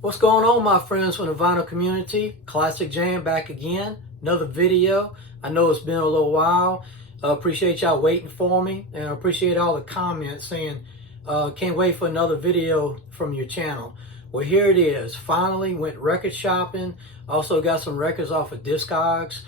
What's going on, my friends from the vinyl community? Classic Jam back again. Another video. I know it's been a little while. Appreciate y'all waiting for me, and I appreciate all the comments saying can't wait for another video from your channel. Well, here it is. Finally went record shopping. Also got some records off of Discogs.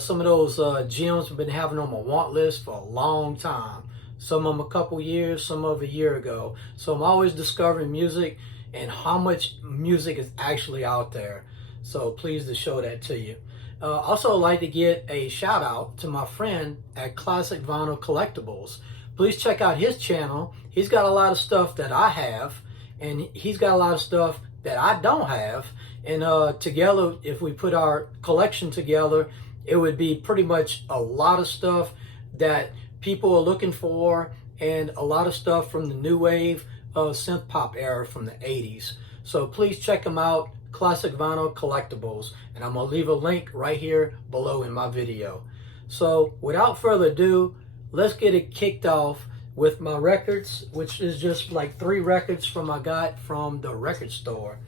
Some of those gems I've been having on my want list for a long time. Some of them a couple years, some of a year ago. So I'm always discovering music and how much music is actually out there. So pleased to show that to you. Also like to get a shout out to my friend at Classic Vinyl Collectibles. Please check out his channel. He's got a lot of stuff that I have, and he's got a lot of stuff that I don't have. And together, if we put our collection together, it would be pretty much a lot of stuff that people are looking for, and a lot of stuff from the new wave synth-pop era from the 80s. So please check them out, Classic Vinyl Collectibles, and I'm going to leave a link right here below in my video. So without further ado, let's get it kicked off with my records, which is just like 3 records from I got from the record store.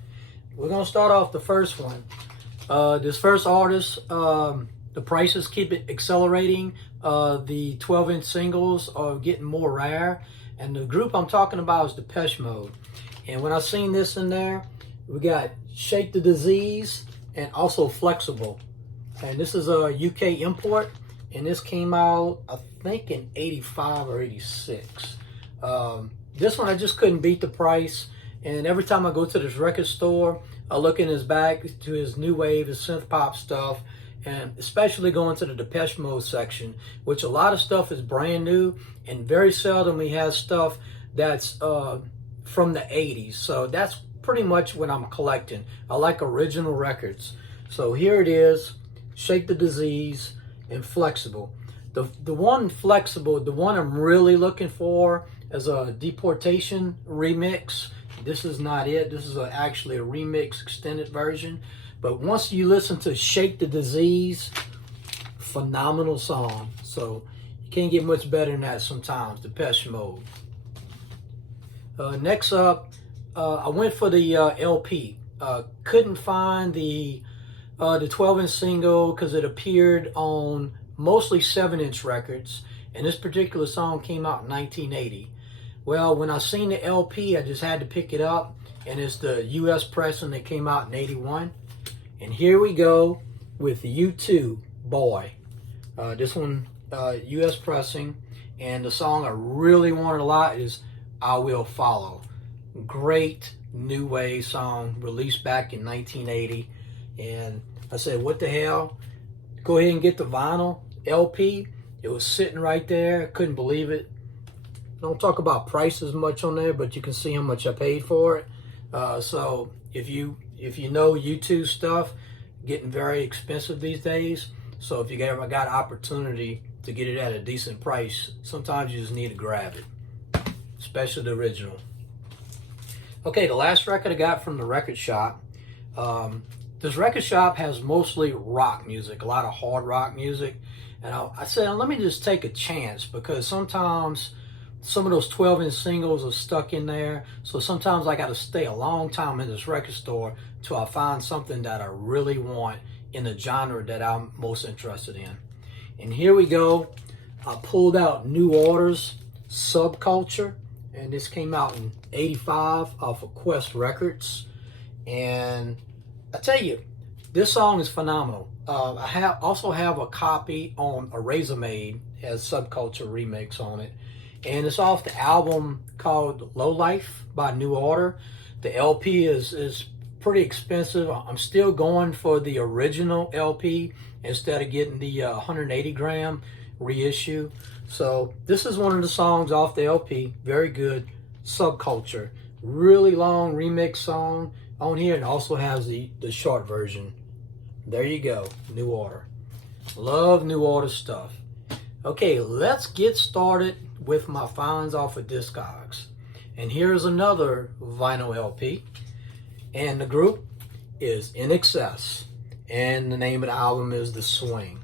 We're going to start off the first one. This first artist, the prices keep it accelerating. The 12-inch singles are getting more rare. And the group I'm talking about is the Peshmode. And when I seen this in there, we got Shake the Disease and also Flexible. And this is a UK import. And this came out, I think, in 85 or 86. This one, I just couldn't beat the price. And every time I go to this record store, I look in his bag to his new wave, his synth pop stuff. And especially going to the Depeche Mode section, which a lot of stuff is brand new, and very seldom he has stuff that's from the 80s. So that's pretty much what I'm collecting. I like original records. So here it is, Shake the Disease and Flexible. The one Flexible, the one I'm really looking for is a Deportation remix. This is not it. This is actually a remix extended version. But once you listen to Shake the Disease, phenomenal song. So you can't get much better than that sometimes, the Peshmode. Next up, I went for the LP. Couldn't find the 12-inch single because it appeared on mostly 7-inch records. And this particular song came out in 1980. Well, when I seen the LP, I just had to pick it up. And it's the US pressing that came out in 81. And here we go with U2, Boy. This one, US pressing. And the song I really wanted a lot is I Will Follow. Great new wave song, released back in 1980. And I said, what the hell? Go ahead and get the vinyl LP. It was sitting right there. Couldn't believe it. Don't talk about prices much on there, but you can see how much I paid for it. So if you know U2 stuff, getting very expensive these days. So if you ever got opportunity to get it at a decent price, sometimes you just need to grab it, especially the original. Okay, the last record I got from the record shop. This record shop has mostly rock music, a lot of hard rock music. And I said, let me just take a chance, because sometimes some of those 12-inch singles are stuck in there. So sometimes I got to stay a long time in this record store till I find something that I really want in the genre that I'm most interested in. And here we go. I pulled out New Order's Subculture. And this came out in 85 off of Quest Records. And I tell you, this song is phenomenal. I also have a copy on Erasure Made, has Subculture remix on it. And it's off the album called Low Life by New Order. The LP is pretty expensive. I'm still going for the original LP instead of getting the 180 gram reissue. So this is one of the songs off the LP. Very good. Subculture. Really long remix song on here, and also has the short version. There you go. New Order. Love New Order stuff. Okay, let's get started with my finds off of Discogs. And here's another vinyl LP. And the group is In Excess. And the name of the album is The Swing.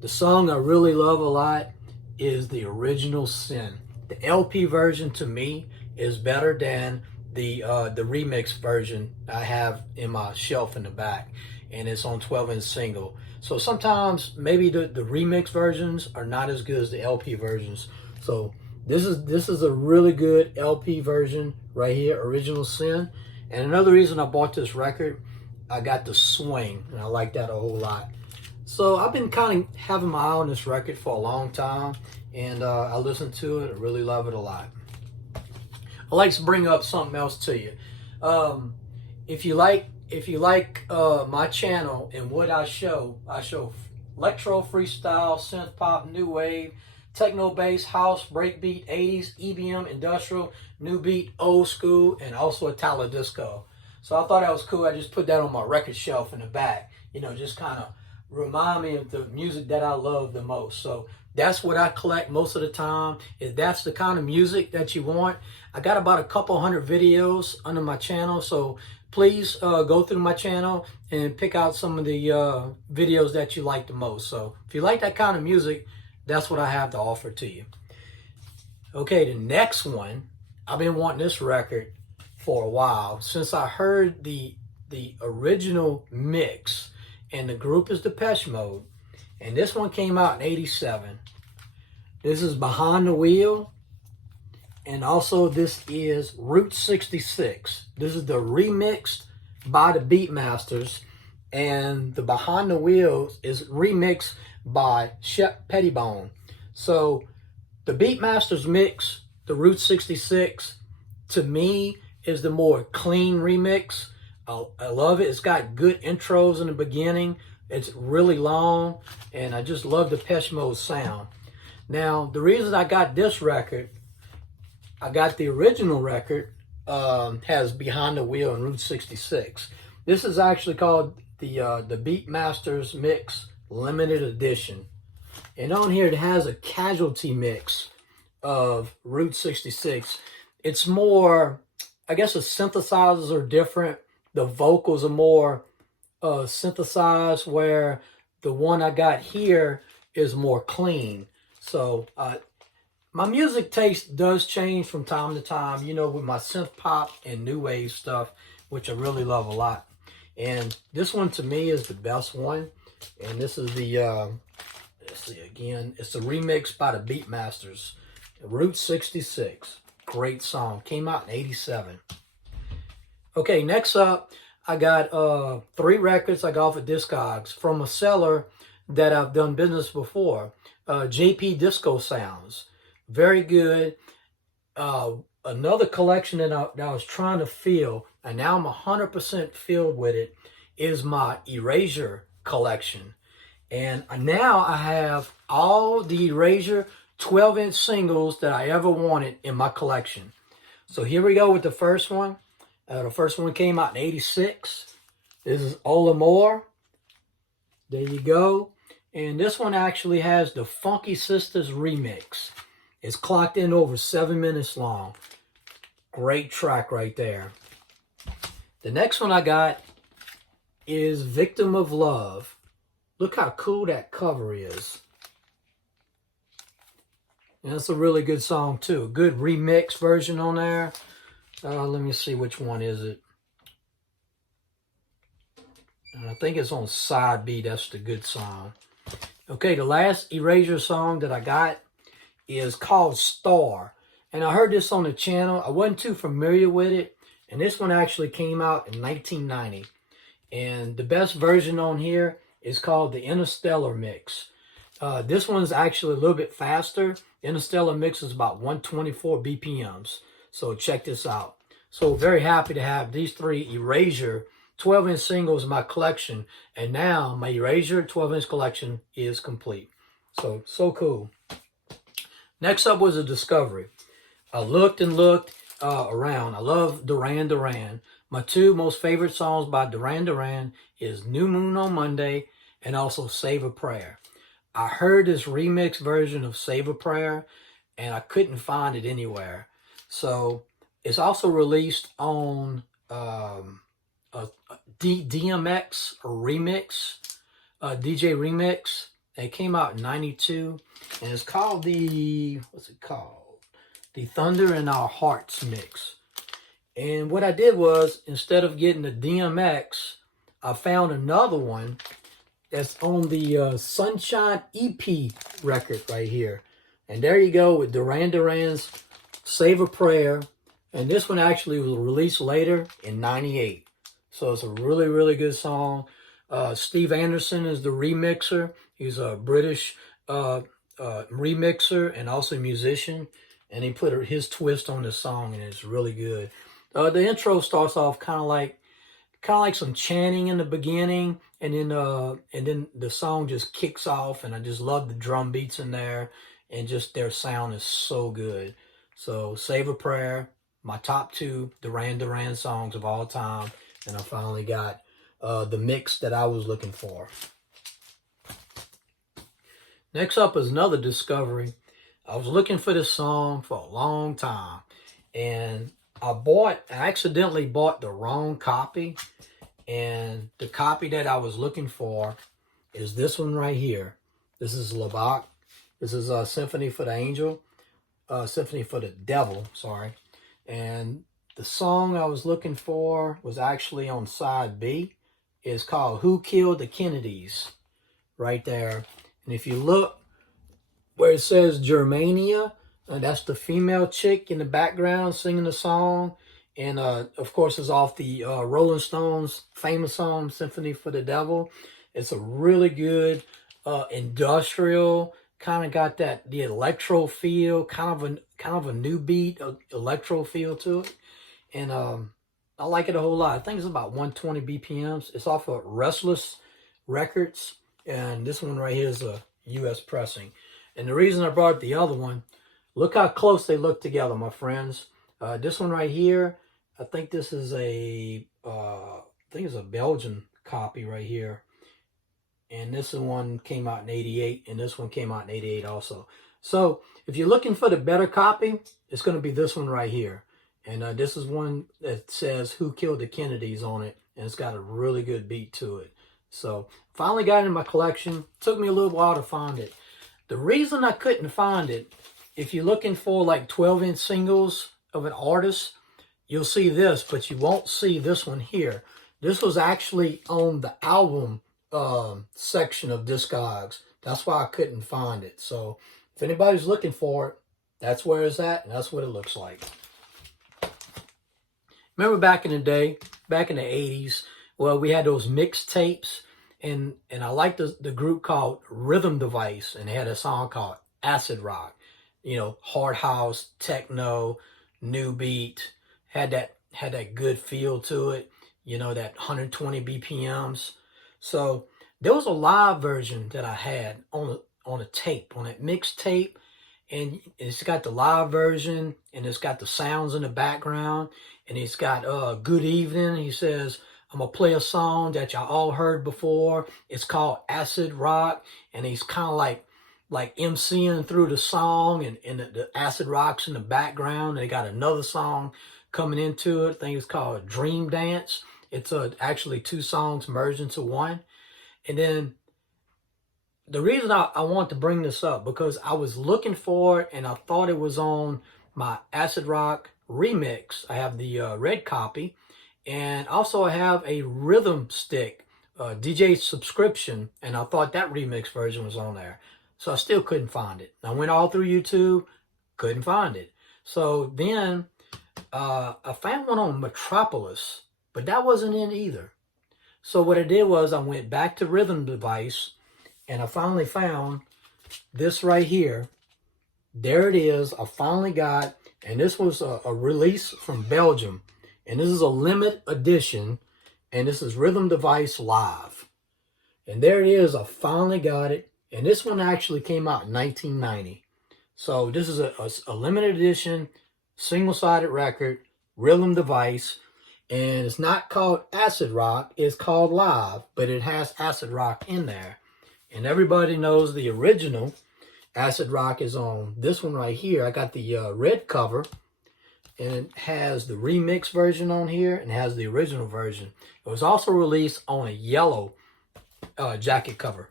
The song I really love a lot is the original Sin. The LP version to me is better than the remix version I have in my shelf in the back, and it's on 12-inch single. So sometimes maybe the remix versions are not as good as the LP versions. So this is a really good LP version right here, Original Sin. And another reason I bought this record, I got the swing, and I like that a whole lot. So I've been kind of having my eye on this record for a long time, and I listen to it. I really love it a lot. I like to bring up something else to you. If you like my channel and what I show electro, freestyle, synth pop, new wave, techno bass, house, breakbeat, 80s, EBM, industrial, new beat, old school, and also Italo disco. So I thought that was cool. I just put that on my record shelf in the back. You know, just kind of remind me of the music that I love the most. So that's what I collect most of the time. If that's the kind of music that you want, I got about a couple hundred videos under my channel. So please go through my channel and pick out some of the videos that you like the most. So if you like that kind of music, that's what I have to offer to you. Okay, the next one, I've been wanting this record for a while. Since I heard the original mix, and the group is Peshmode, and this one came out in '87. This is Behind the Wheel, and also this is Route 66. This is the remixed by the Beatmasters, and the Behind the Wheel is remixed by Shep Pettibone. So the Beatmasters mix, the Route 66, to me is the more clean remix. I love it. It's got good intros in the beginning. It's really long, and I just love the Peshmode sound. Now, the reason I got this record, I got the original record, has Behind the Wheel and Route 66. This is actually called the Beatmasters Mix Limited Edition. And on here, it has a casualty mix of Route 66. It's more, I guess the synthesizers are different. The vocals are more synthesized, where the one I got here is more clean. So my music taste does change from time to time, you know, with my synth pop and new wave stuff, which I really love a lot. And this one to me is the best one. And this is the, let's see again, it's a remix by the Beatmasters, Route 66. Great song. Came out in '87. Okay, next up, I got 3 records I got off of Discogs from a seller that I've done business before, JP Disco Sounds. Very good. Another collection that I was trying to fill, and now I'm 100% filled with it, is my Erasure collection. And now I have all the Erasure 12-inch singles that I ever wanted in my collection. So here we go with the first one. The first one came out in '86. This is Olamore. There you go. And this one actually has the Funky Sisters remix. It's clocked in over 7 minutes long. Great track right there. The next one I got is Victim of Love. Look how cool that cover is. And that's a really good song too. A good remix version on there. Let me see, which one is it? And I think it's on side B. That's the good song. Okay, the last Erasure song that I got is called Star. And I heard this on the channel. I wasn't too familiar with it. And this one actually came out in 1990. And the best version on here is called the Interstellar Mix. This one's actually a little bit faster. Interstellar Mix is about 124 BPMs. So check this out. So very happy to have these 3 Erasure 12-inch singles in my collection. And now my Erasure 12-inch collection is complete. So cool. Next up was a discovery. I looked and looked around. I love Duran Duran. My 2 most favorite songs by Duran Duran is New Moon on Monday and also Save a Prayer. I heard this remix version of Save a Prayer, and I couldn't find it anywhere. So it's also released on a DMX remix, DJ remix. It came out in '92, and it's called the Thunder in Our Hearts mix. And what I did was, instead of getting the DMX, I found another one that's on the Sunshine EP record right here. And there you go with Duran Duran's Save a Prayer. And this one actually was released later in '98. So it's a really, really good song. Steve Anderson is the remixer. He's a British remixer and also musician. And he put his twist on the song, and it's really good. The intro starts off kind of like some chanting in the beginning, and then the song just kicks off, and I just love the drum beats in there, and just their sound is so good. So Save a Prayer, my top 2 Duran Duran songs of all time, and I finally got the mix that I was looking for. Next up is another discovery. I was looking for this song for a long time, and I accidentally bought the wrong copy, and the copy that I was looking for is this one right here. This is Labach. This is Symphony for the Angel, Symphony for the Devil, sorry. And the song I was looking for was actually on side B. It's called Who Killed the Kennedys, right there. And if you look where it says Germania, that's the female chick in the background singing the song. And of course, it's off the Rolling Stones' famous song, Symphony for the Devil. It's a really good industrial, kind of got the electro feel, kind of a new beat, electro feel to it. And I like it a whole lot. I think it's about 120 BPMs. It's off of Restless Records. And this one right here is a US pressing. And the reason I brought the other one, look how close they look together, my friends. This one right here, I think this is a Belgian copy right here. And this one came out in '88, and this one came out in '88 also. So if you're looking for the better copy, it's going to be this one right here. And this is one that says Who Killed the Kennedys on it, and it's got a really good beat to it. So finally got it in my collection. Took me a little while to find it. The reason I couldn't find it, if you're looking for like 12-inch singles of an artist, you'll see this, but you won't see this one here. This was actually on the album section of Discogs. That's why I couldn't find it. So if anybody's looking for it, that's where it's at, and that's what it looks like. Remember back in the day, back in the 80s, well, we had those mixtapes, and I liked the group called Rhythm Device, and they had a song called Acid Rock. You know, hard house, techno, new beat, had that good feel to it, you know, that 120 BPMs. So there was a live version that I had on a tape, on that mixtape, and it's got the live version, and it's got the sounds in the background, and it's got Good Evening. He says, I'm going to play a song that y'all all heard before. It's called Acid Rock, and he's kind of like MCing through the song, and the acid rock's in the background. They got another song coming into it. I think it's called Dream Dance. It's actually 2 songs merged into one. And then the reason I want to bring this up, because I was looking for it and I thought it was on my Acid Rock remix. I have the red copy, and also I have a rhythm stick DJ subscription, and I thought that remix version was on there. So I still couldn't find it. I went all through YouTube, couldn't find it. So then I found one on Metropolis, but that wasn't in either. So what I did was I went back to Rhythm Device, and I finally found this right here. There it is. I finally got, and this was a release from Belgium. And this is a limited edition, and this is Rhythm Device Live. And there it is. I finally got it. And this one actually came out in 1990. So this is a limited edition, single-sided record, Rhythm Device. And it's not called Acid Rock. It's called Live, but it has Acid Rock in there. And everybody knows the original Acid Rock is on this one right here. I got the red cover, and it has the remix version on here, and it has the original version. It was also released on a yellow jacket cover.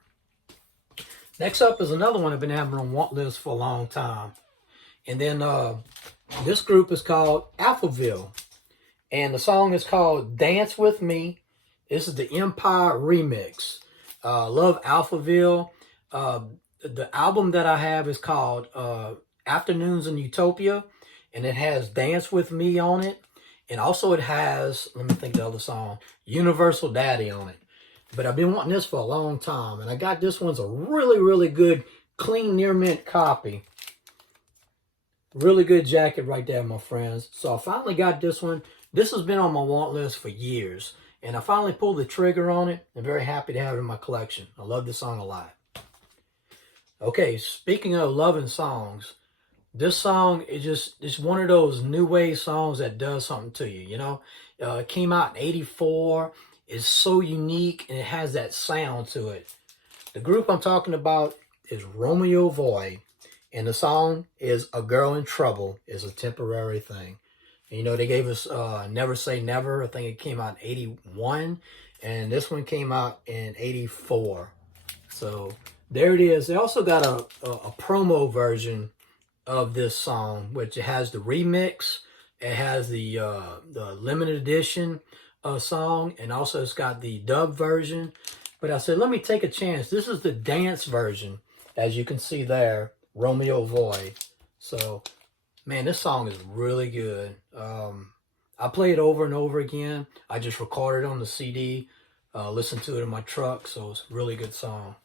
Next up is another one I've been having on want list for a long time. And then this group is called Alphaville. And the song is called Dance With Me. This is the Empire remix. Love Alphaville. The album that I have is called Afternoons in Utopia, and it has Dance With Me on it. And also it has, let me think the other song, Universal Daddy on it. But I've been wanting this for a long time, and I got this one's a really, really good, clean, near mint copy. Really good jacket right there, my friends. So I finally got this one. This has been on my want list for years, and I finally pulled the trigger on it. I'm very happy to have it in my collection. I love this song a lot. Okay, speaking of loving songs, this song is just one of those new wave songs that does something to you, you know? It came out in '84. It's so unique, and it has that sound to it. The group I'm talking about is Romeo Void, and the song is A Girl in Trouble Is a Temporary Thing. And, you know, they gave us Never Say Never. I think it came out in '81, and this one came out in '84. So there it is. They also got a promo version of this song, which it has the remix, it has the limited edition song, and also it's got the dub version. But I said, let me take a chance. This is the dance version, as you can see there, Romeo Void. So, man, this song is really good. I play it over and over again. I just recorded on the CD, listen to it in my truck, so it's a really good song.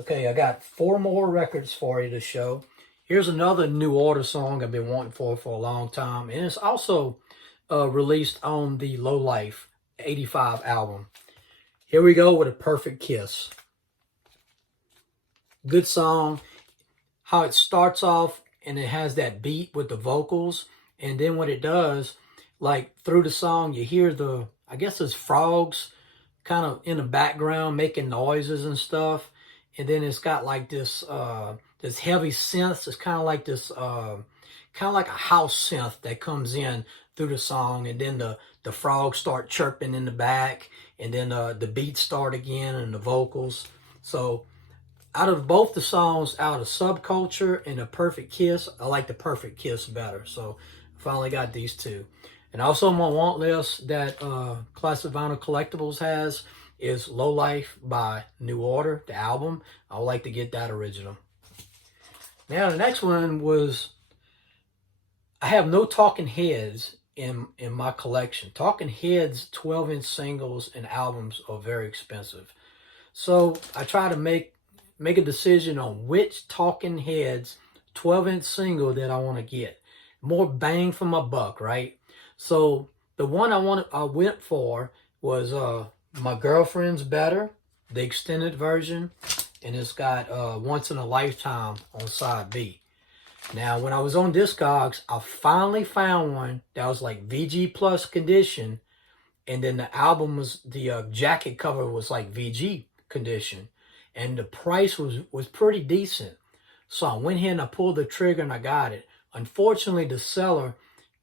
Okay, I got 4 more records for you to show. Here's another New Order song I've been wanting for a long time. And it's also released on the Low Life '85 album. Here we go with A Perfect Kiss. Good song. How it starts off and it has that beat with the vocals. And then what it does, like through the song, you hear I guess it's frogs kind of in the background making noises and stuff. And then it's got like this this heavy synth. It's kind of like this, kind of like a house synth that comes in through the song, and then the frogs start chirping in the back, and then the beats start again and the vocals. So out of both the songs, out of Subculture and A Perfect Kiss, I like The Perfect Kiss better. So I finally got these two. And also on my want list that Classic Vinyl Collectibles has is Low Life by New Order, the album. I would like to get that original. Now, the next one was, I have no Talking Heads in my collection. Talking Heads 12-inch singles and albums are very expensive. So I try to make a decision on which Talking Heads 12-inch single that I want to get. More bang for my buck, right? So the one I went for was My Girlfriend's Better, the extended version. And it's got Once in a Lifetime on side B. Now, when I was on Discogs, I finally found one that was like VG Plus condition, and then the album was, the jacket cover was like VG condition, and the price was pretty decent. So I went ahead and I pulled the trigger and I got it. Unfortunately, the seller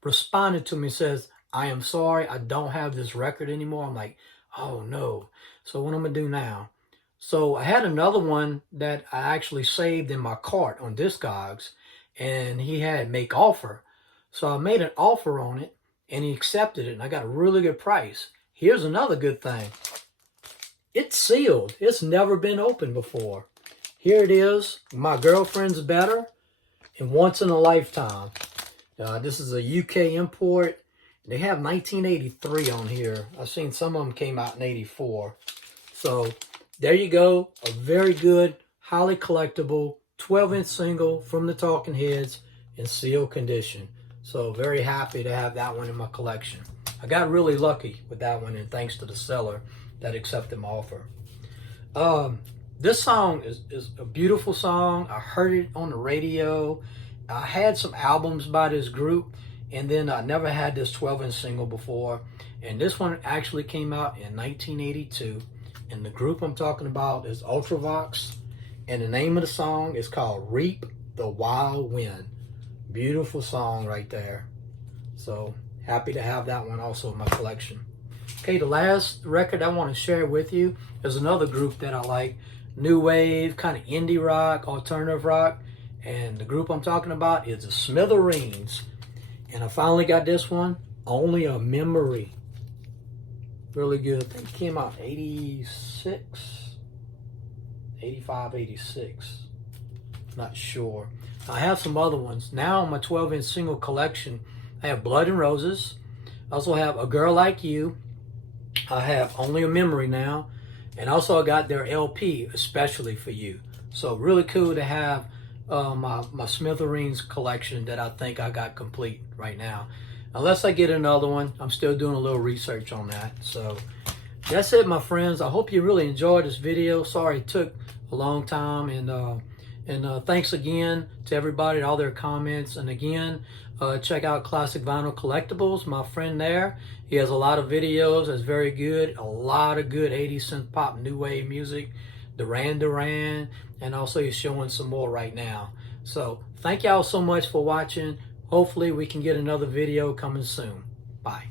responded to me and says, I am sorry, I don't have this record anymore. I'm like, oh no. So what I'm gonna do now? So I had another one that I actually saved in my cart on Discogs, and he had make offer. So I made an offer on it, and he accepted it, and I got a really good price. Here's another good thing. It's sealed. It's never been opened before. Here it is, My Girlfriend's Better, and Once in a Lifetime. This is a UK import. They have 1983 on here. I've seen some of them came out in '84. So there you go, a very good, highly collectible 12-inch single from the Talking Heads in sealed condition. So very happy to have that one in my collection. I got really lucky with that one, and thanks to the seller that accepted my offer. This song is a beautiful song. I heard it on the radio. I had some albums by this group, and then I never had this 12-inch single before. And this one actually came out in 1982. And the group I'm talking about is Ultravox. And the name of the song is called Reap the Wild Wind. Beautiful song right there. So happy to have that one also in my collection. Okay, the last record I want to share with you is another group that I like. New wave, kind of indie rock, alternative rock. And the group I'm talking about is the Smithereens. And I finally got this one. Only a Memory. Really good. I think it came out 86, 85, 86. Not sure. I have some other ones. Now on my 12-inch single collection, I have Blood and Roses. I also have A Girl Like You. I have Only a Memory now. And also I got their LP, Especially for You. So really cool to have my Smithereens collection that I think I got complete right now. Unless I get another one, I'm still doing a little research on that. So that's it, my friends. I hope you really enjoyed this video. Sorry it took a long time, and thanks again to everybody, all their comments. And again, check out Classic Vinyl Collectibles, my friend there. He has a lot of videos that's very good, a lot of good 80s synth pop, new wave music, Duran Duran, and also he's showing some more right now. So thank y'all so much for watching. Hopefully we can get another video coming soon. Bye.